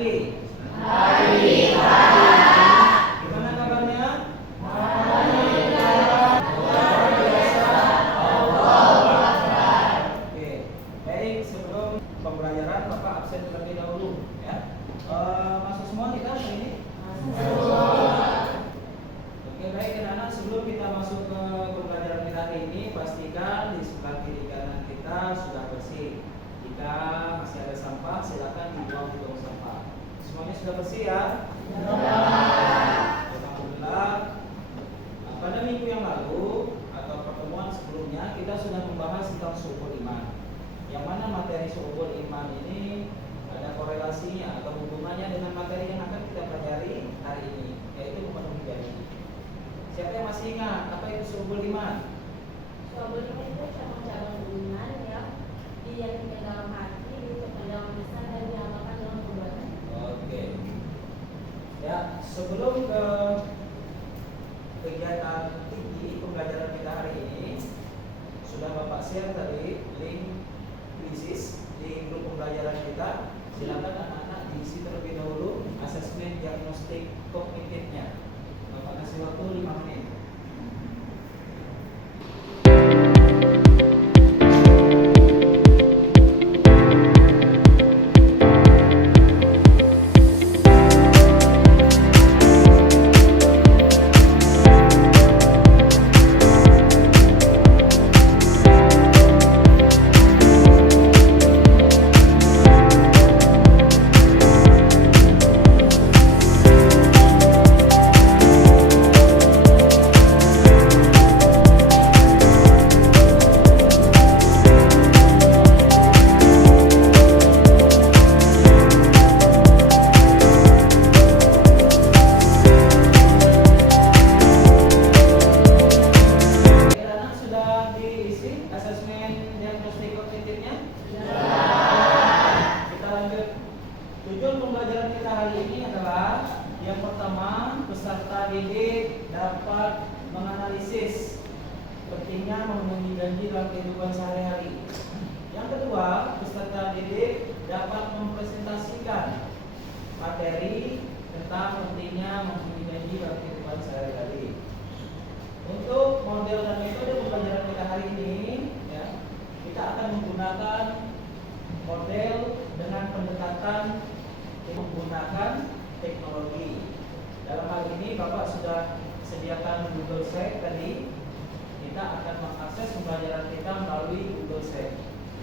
pagi. Pagi, Pak. Gimana kabarnya? Alhamdulillah. Luar biasa. Allahu Akbar. Oke, baik, sebelum pembelajaran Bapak absen terlebih dahulu ya. Masuk semua kita hari ini? Oke, baik anak-anak, sebelum kita masuk ke pembelajaran kita hari ini, pastikan di sebelah kiri kanan kita sudah bersih. Jika masih ada sampah, silakan dibuang di tong sampah. Semuanya sudah bersih ya? Alhamdulillah. Pada minggu yang lalu atau pertemuan sebelumnya kita sudah membahas tentang syukur iman. Yang mana materi syukur iman ini ada korelasinya atau hubungannya dengan materi yang akan kita pelajari hari ini, yaitu memenuhi janji. Siapa yang masih ingat apa itu syukur iman? Syukur iman itu cabang-cabang iman yang diyakini dalam hati, diucapkan dalam lisan dan diamalkan dalam perbuatan. Oke. Ya, sebelum ke kegiatan tinggi pembelajaran kita hari ini, sudah Bapak share tadi link krisis di grup pembelajaran kita. Silakan anak-anak diisi terlebih dahulu asesmen diagnostik kognitifnya. Bapak kasih waktu 5 menit.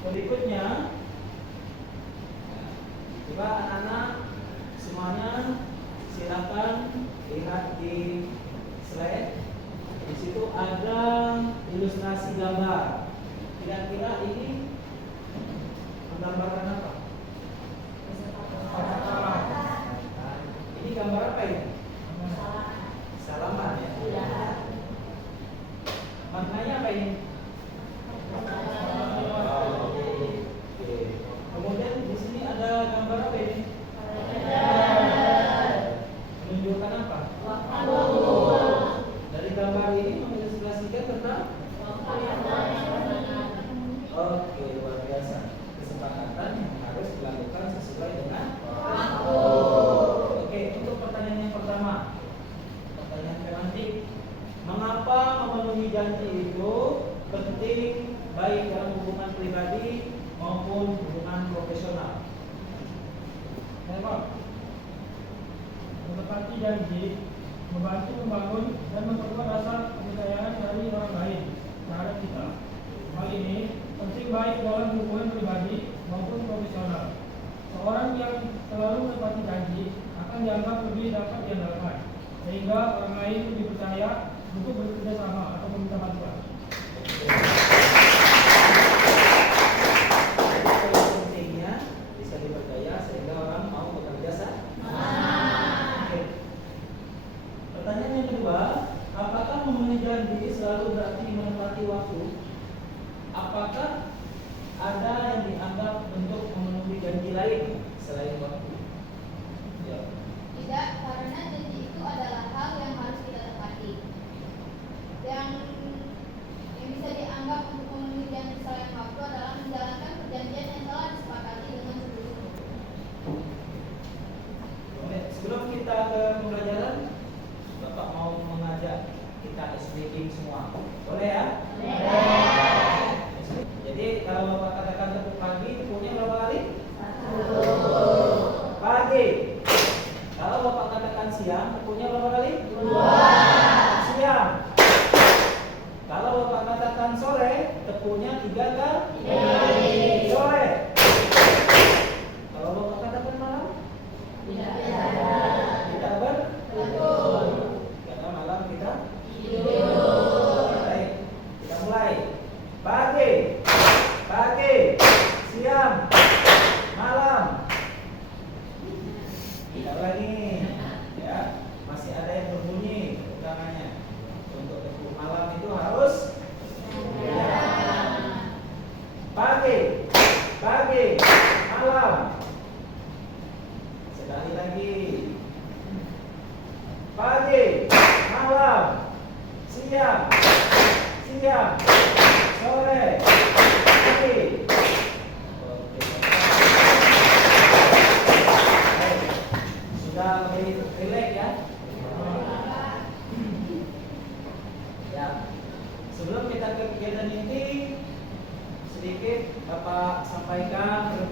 Berikutnya, coba anak-anak semuanya silakan lihat di slide. Di situ ada ilustrasi gambar. Kira-kira ini menggambarkan apa? Ini gambar apa ini? Salaman ya? Maknanya apa ini? Kemudian di sini ada gambar apa ini? Menunjukkan apa? Dari gambar ini mengilustrasikan tentang oke, luar biasa. Kesepakatan yang harus dilakukan sesuai dengan waktu. Oke, untuk pertanyaan yang pertama, pertanyaan semantik. Mengapa memenuhi janji itu penting baik dalam hubungan pribadi maupun hubungan profesional? Memang menepati janji membantu membangun dan memperkuat rasa kepercayaan dari orang lain terhadap kita. Hal ini penting baik dalam hubungan pribadi maupun profesional. Seorang yang selalu menepati janji akan dianggap lebih dapat diandalkan, sehingga orang lain lebih percaya untuk bekerja sama atau meminta bantuan. Pentingnya bisa dipercaya sehingga orang mau bekerja sama. Oke. Pertanyaan yang kedua, apakah memenuhi janji selalu berarti menepati waktu? Apakah ada yang dianggap bentuk memenuhi janji lain selain waktu? Ya. Tidak, karena janji itu adalah hal yang harus kita tepati. Yang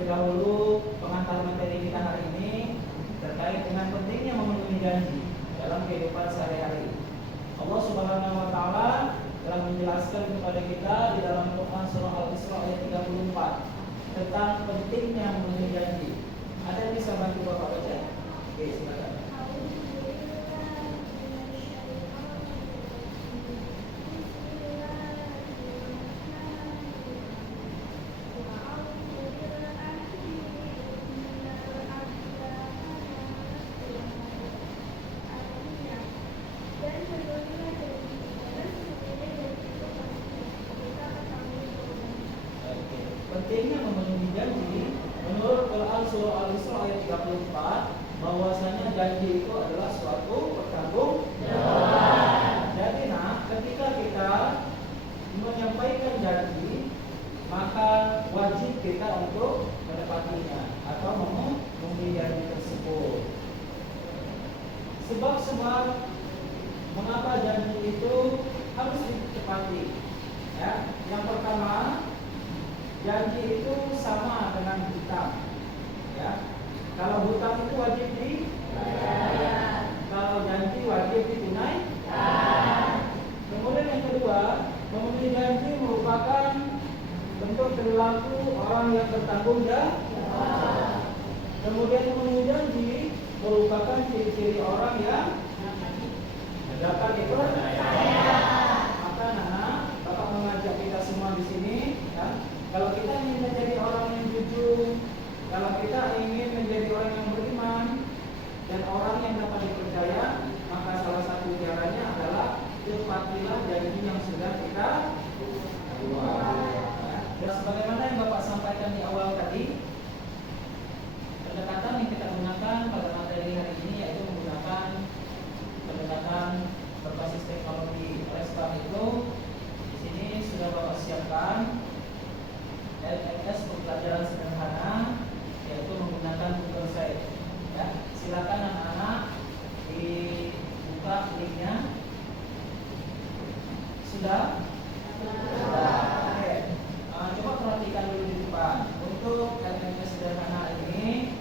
terlebih dahulu pengantar materi kita hari ini terkait dengan pentingnya memenuhi janji dalam kehidupan sehari-hari. Allah Subhanahu wa taala telah menjelaskan kepada kita di dalam Quran surah Al-Isra ayat 34 tentang pentingnya memenuhi janji. Ada yang bisa bantu Bapak baca? Oke, silakan. Pentingnya memenuhi janji menurut Quran surah Al-Isra ayat 34 bahwasanya janji itu adalah suatu pertanggungjawaban. Jadi ketika kita menyampaikan janji maka wajib kita untuk menepatinya atau memenuhi janji tersebut. Sebab mengapa janji itu harus ditepati? Ya, yang pertama, janji itu sama dengan hutang. Ya. Kalau hutang itu wajib dibayar. Kalau janji wajib ditunaikan. Kemudian yang kedua, memenuhi janji merupakan bentuk perilaku orang yang bertanggung jawab. Kemudian memenuhi janji merupakan ciri-ciri orang yang dapat dipercaya. Maka Bapak mengajak kita semua di sini, ya. Kalau kita ingin menjadi orang yang jujur, kalau kita ingin menjadi orang yang beriman dan orang yang dapat dipercaya, maka salah satu caranya adalah tepatilah janji yang sudah kita buat. Dan sebagaimana yang Bapak sampaikan di awal tadi, pendekatan yang kita gunakan pada materi hari ini yaitu menggunakan pendekatan berbasis teknologi. Oleh sebab itu, di sini sudah Bapak siapkan LMS pembelajaran sederhana yaitu menggunakan Google Site. Ya, silakan anak-anak dibuka linknya. Sudah? Oke. Coba perhatikan dulu di depan. Untuk LMS sederhana ini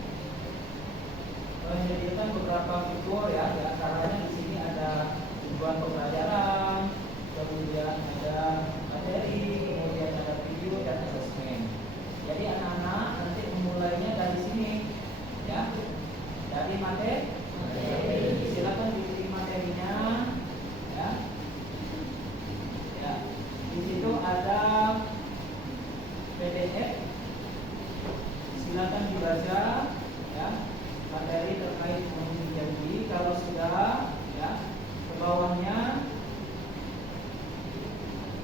menyediakan beberapa fitur ya. Di antaranya di sini ada tujuan pembelajaran, kemudian ada materi, kemudian ada video dan asesmen. Jadi anak-anak nanti memulainya dari sini, ya, dari materi. Silakan dipilih materinya, ya. Ya, di situ ada PDF. Silakan dibaca, ya, materi terkait memenuhi janji. Kalau sudah, ya, ke bawahnya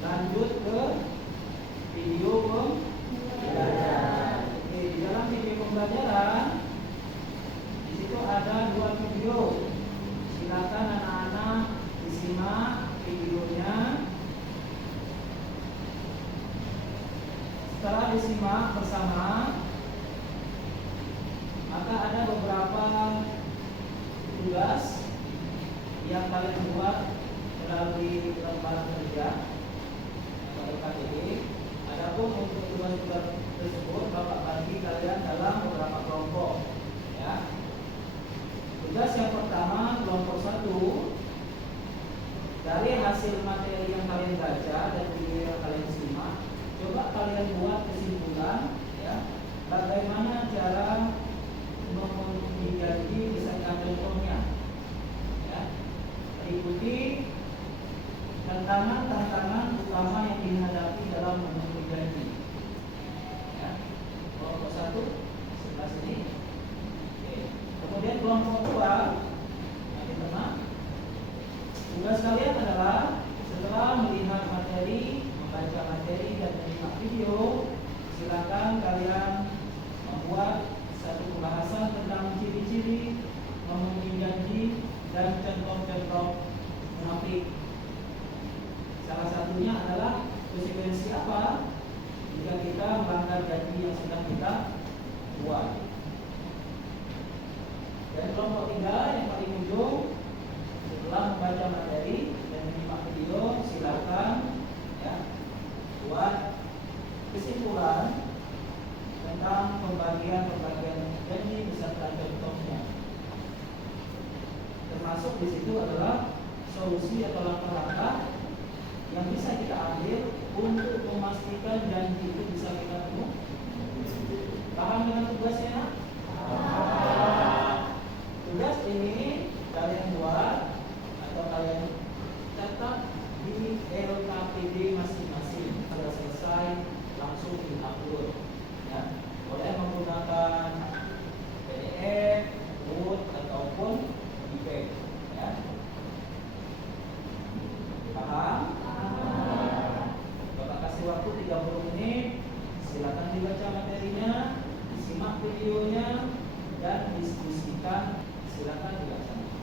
lanjut ke video pembelajaran. Di dalam video pembelajaran di situ ada 2 video. Silakan anak-anak disimak videonya. Setelah disimak bersama, maka ada beberapa tugas yang kalian buat melalui lembar kerja. Adapun untuk tugas-tugas tersebut Bapak bagi kalian dalam beberapa kelompok, ya. Tugas yang pertama kelompok 1, dari hasil materi yang kalian baca dan video yang kalian simak, coba kalian buat kesimpulan, ya, bagaimana cara memenuhi janji misalkan contohnya, ya. Ikuti tantangan utama yang dihadapi dalam memenuhi janji. Ya. Kelompok 1 sebelah sini. Oke. Kemudian kelompok 2, tugas kalian adalah setelah melihat materi, membaca materi dan menyimak video, silakan kalian membuat satu pembahasan tentang ciri-ciri memenuhi janji dan contoh-contoh munafik. Salah satunya adalah konsekuensi apa jika kita melanggar janji yang sudah kita buat. Dan kelompok 3 yang paling ujung, setelah membaca materi dan menyimak video, silakan, ya, buat kesimpulan tentang tentang pembagian janji beserta contohnya. Termasuk di situ adalah solusi atau langkah-langkah yang bisa kita ambil untuk memastikan janji itu bisa kita penuhi. Paham dengan tugasnya? Tugas ini kalian buat atau kalian catat di LKPD masing-masing. Sudah selesai langsung di-upload. Ya, boleh menggunakan PDF, Word ataupun e-pad. Ya. Paham? Bapak kasih waktu 30 menit. Silakan dibaca materinya, disimak videonya, dan diskusikan. Silakan dilaksanakan.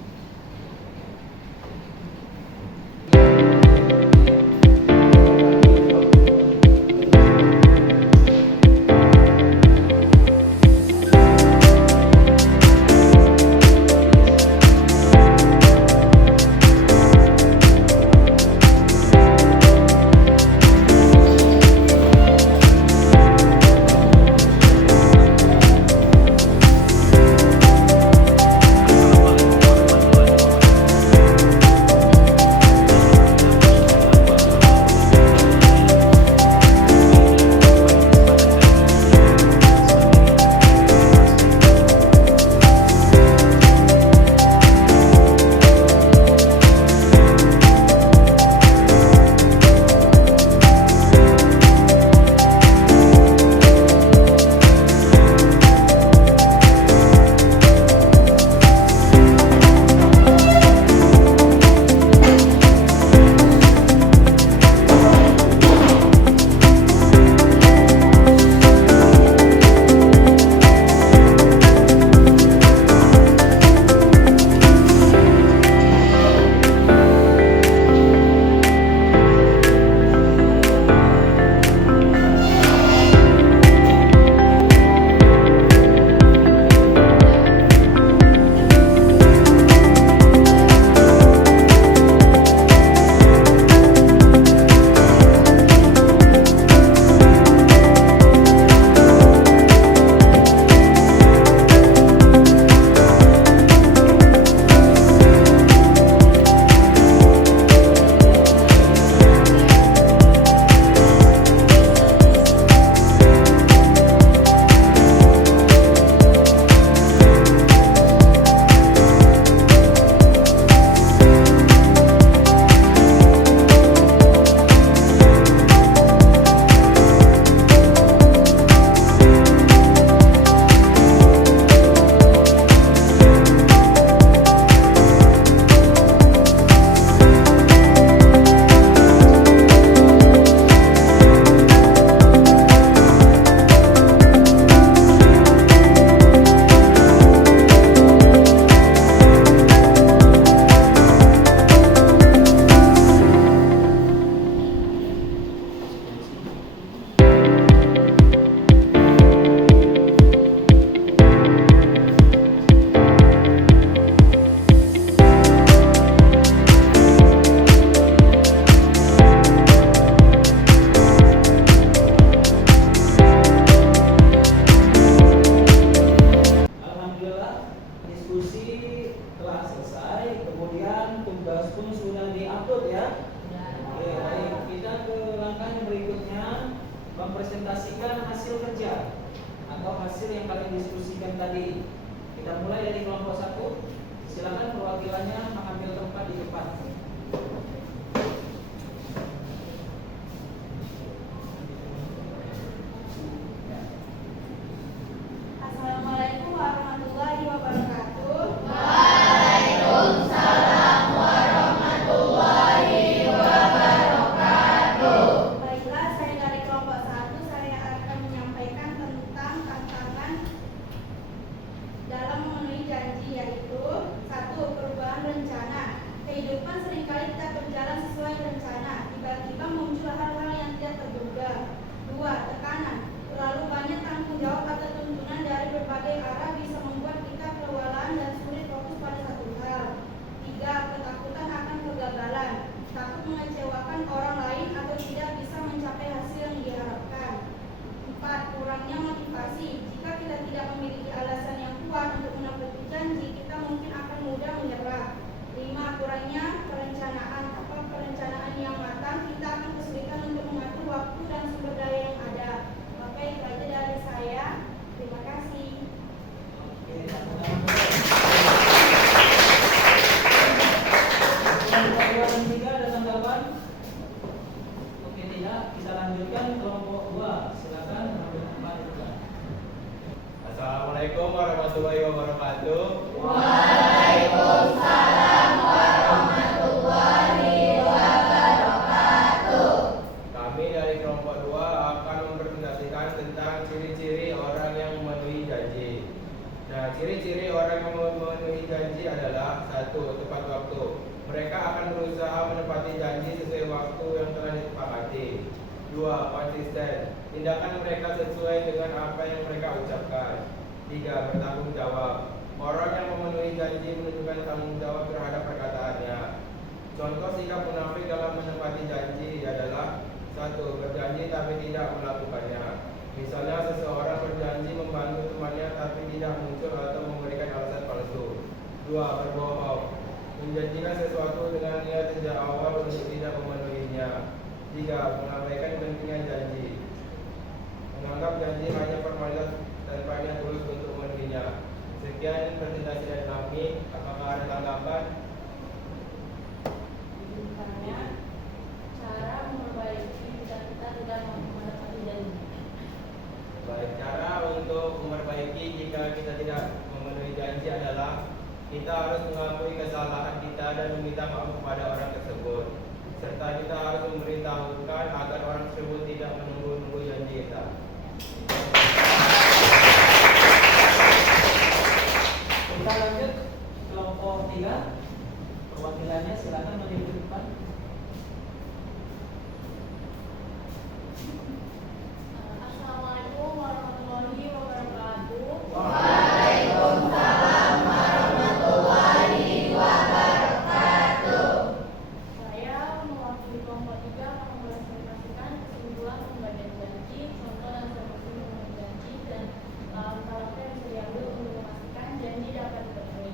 mempresentasikan hasil kerja atau hasil yang kalian diskusikan tadi. Kita mulai dari kelompok 1. Silakan perwakilannya mengambil tempat di depan. Assalamualaikum warahmatullahi wabarakatuh. Waalaikumsalam warahmatullahi wabarakatuh. Baiklah, saya dari kelompok 1. Saya akan menyampaikan tentang tantangan dalam memenuhi janji, yaitu 1. Perubahan rencana. Kehidupan seringkali tidak berjalan sesuai rencana. Tiba-tiba muncul hal-hal yang tidak terduga. 2. Tekanan. Terlalu banyak tanggung jawab atau tuntunan dari berbagai arah bisa membuat kita kelelahan dan sulit fokus pada satu hal. 3. Ketakutan akan kegagalan. Takut mengecewakan orang lain atau tidak bisa mencapai hasil yang diharapkan. 4. Kurangnya motivasi. Assalamualaikum warahmatullahi wabarakatuh. Waalaikumsalam warahmatullahi wabarakatuh. Kami dari kelompok 2 akan mempresentasikan tentang ciri-ciri orang yang memenuhi janji. Nah, ciri-ciri orang yang memenuhi janji adalah: 1. Tepat waktu. Mereka akan berusaha menepati janji sesuai waktu yang telah disepakati. 2. Konsisten. Tindakan mereka sesuai dengan apa yang mereka ucapkan. 3. Bertanggung jawab. Orang yang memenuhi janji menunjukkan tanggung jawab terhadap perkataannya. Contoh sikap munafik dalam menepati janji adalah: 1. Berjanji tapi tidak melakukannya. Misalnya seseorang berjanji membantu temannya tapi tidak muncul atau memberikan alasan palsu. 2. Berbohong. Menjanjikan sesuatu dengan niat sejak awal untuk tidak memenuhinya. 3. Mengabaikan pentingnya janji. Menganggap janji hanya formalitas tanpa niat tulus untuk memenuhinya. Sekian presentasi dari kami. Apakah ada tanggapan? Bukannya cara memperbaiki jika kita tidak menepati janji. Baik, cara untuk memperbaiki jika kita tidak memenuhi janji adalah: kita harus mengakui kesalahan kita dan meminta maaf kepada orang tersebut, serta kita harus memberitahukan agar orang tersebut tidak menunggu-nunggu janji kita. Kita lanjut kelompok 3. Perwakilannya silakan maju ke depan. Assalamualaikum warahmatullahi wabarakatuh. Waalaikumsalam warahmatullahi wabarakatuh. Saya mewakili kelompok 3 akan mempresentasikan kesimpulan pembagian janji, contoh dan solusi pembagian janji, dan langkah-langkah yang bisa diambil untuk memastikan janji dapat dipenuhi.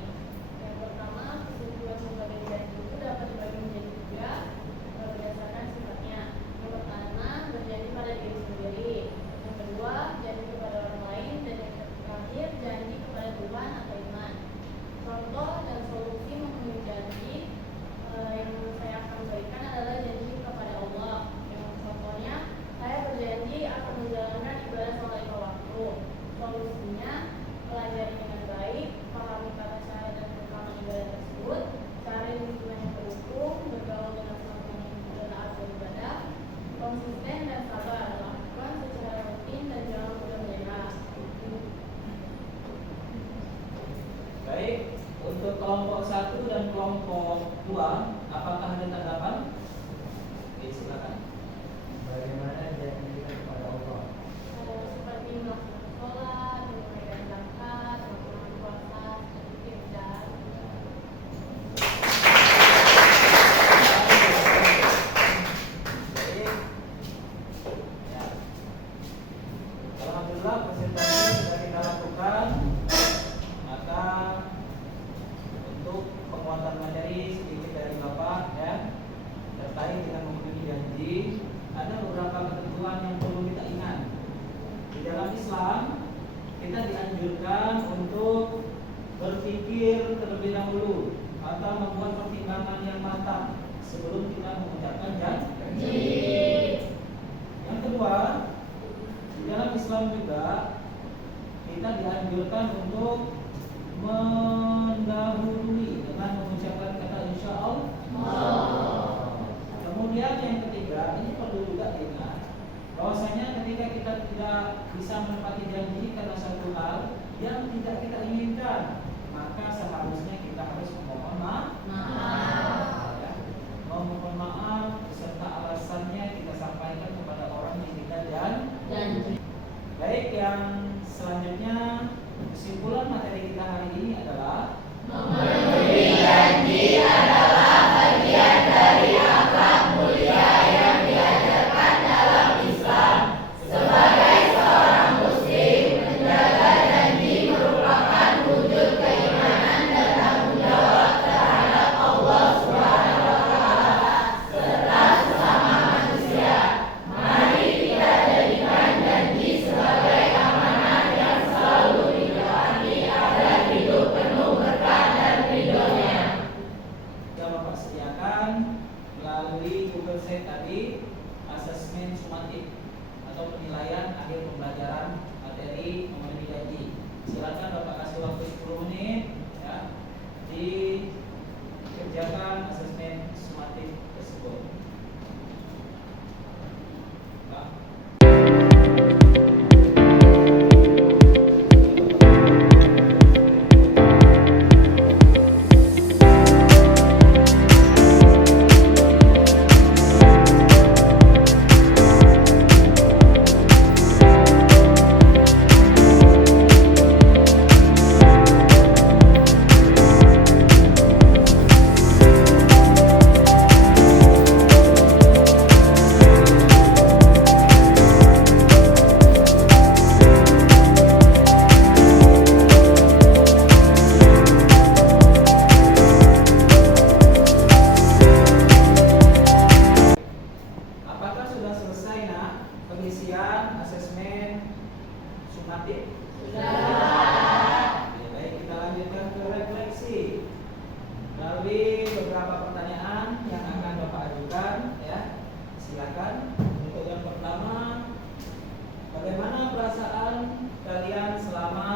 Yang pertama, kesimpulan pembagian janji itu dapat dibagi menjadi 3 berdasarkan sifatnya. Yang pertama, berjanji pada diri sendiri. Yang kedua, janji kepada orang lain. Dan yang terakhir, janji kepada Tuhan atau iman. Contoh dan solusi memenuhi janji yang saya akan berikan adalah janji kepada Allah. Yang contohnya, saya berjanji akan menjalankan ibadah sholat lima waktu. Solusinya, pelajari dengan baik, pahami kata syahadat dan rekaman ibadah tersebut, cari lingkungan yang terhukum, bergaul dengan teman-teman yang taat beribadah, konsisten dan sabar, lakukan secara rutin dan jangan mudah menyerah. Baik, untuk kelompok 1 dan kelompok 2, apakah ada tanggapan? Oke, silakan. Bagaimana janji kita kepada Allah? Seperti melakukan sholat, menunaikan zakat, melakukan puasa, sedikit dan Baik. Ya. Alhamdulillah presentasi sudah kita lakukan. Maka untuk penguatan materi sedikit dari Bapak ya, terkait dengan memenuhi janji, ada beberapa ketentuan yang perlu kita ingat. Di dalam Islam kita dianjurkan untuk berpikir terlebih dahulu atau membuat pertimbangan yang matang sebelum kita mengucapkan janji. Yang kedua, di dalam Islam juga kita dianjurkan untuk mendahului dengan mengucapkan kata insya Allah. Kemudian yang ketiga, ini perlu juga diingat bahwasanya ketika kita tidak bisa menepati janji karena satu hal yang tidak kita inginkan, maka seharusnya kita harus memohon maaf. Ya. Memohon maaf beserta alasannya kita sampaikan kepada orang yang kita janji. Baik, yang selanjutnya kesimpulan materi kita hari ini adalah memenuhi janji adalah bagian dari akhlak mulia yang diajarkan dalam Islam. Sebagai seorang muslim, menjaga janji merupakan wujud keimanan dan tanggung jawab terhadap Allah Subhanahu wa Ta'ala serta sesama manusia. Mari kita jadikan janji sebagai amanah waktu 10 menit ya, dikerjakan asesmen sumatif tersebut. Pak. Apakah sudah selesai nak pengisian asesmen sumatif? Sudah. Ya, baik, kita lanjutkan ke refleksi. Melalui beberapa pertanyaan yang akan Bapak ajukan ya. Silakan. Untuk yang pertama, bagaimana perasaan kalian selama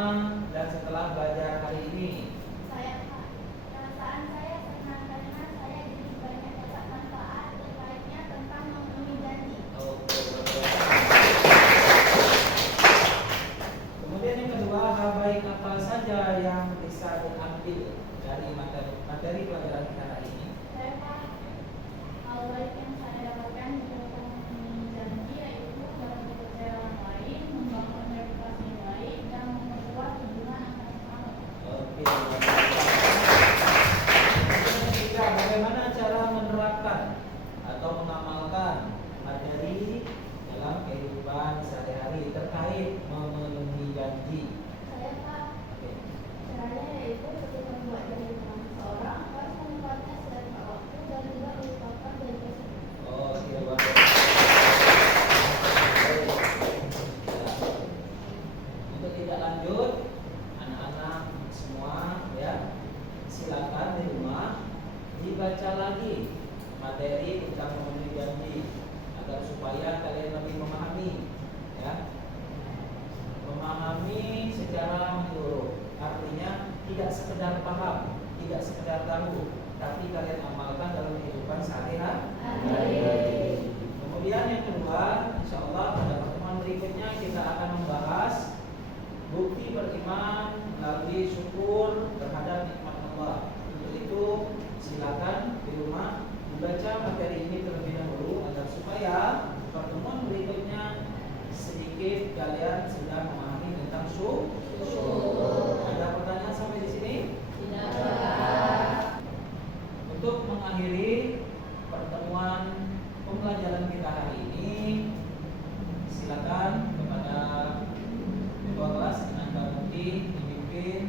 dan setelah belajar hari ini? Saya Pak, perasaan saya senang karena saya jadi banyak dapat manfaat terbaiknya tentang memenuhi janji. Oke, betul. Kemudian yang kedua, hal baik apa saja yang bisa diambil dari materi pelajaran kita hari ini? Saya Pak, hal baik yang saya dapatkan untuk memenuhi janji yaitu dalam bekerja orang lain, membangun reputasi yang baik, dan memperkuat hubungan antar sesama. Oke. Yang ketiga, bagaimana cara menerapkan atau mengamalkan materi dalam kehidupan sehari-hari terkait memenuhi janji? Saya Pak, Oke. caranya yaitu ketika membuat janji dengan seseorang harus menempatnya sesuai waktu dan tidak melupakan janji tersebut. Oh, tidak boleh. Untuk tidak lanjut, anak-anak semua ya, silakan di rumah dibaca lagi materi tentang memenuhi janji agar supaya kalian lebih memahami ya. Memahami secara menyeluruh, artinya tidak sekedar paham, tidak sekedar tahu, tapi kalian amalkan dalam kehidupan sehari-hari. Kemudian yang kedua, insya Allah pada pertemuan berikutnya kita akan membahas bukti beriman melalui syukur terhadap nikmat Allah. Untuk itu silakan di rumah dibaca materi ini terlebih dahulu agar supaya pertemuan berikutnya sedikit kalian sudah memahami tentang syukur. Ada pertanyaan sampai di sini? Tidak. Untuk mengakhiri pertemuan pembelajaran kita hari ini, silakan kepada ketua kelas dengan Kak Muti dipimpin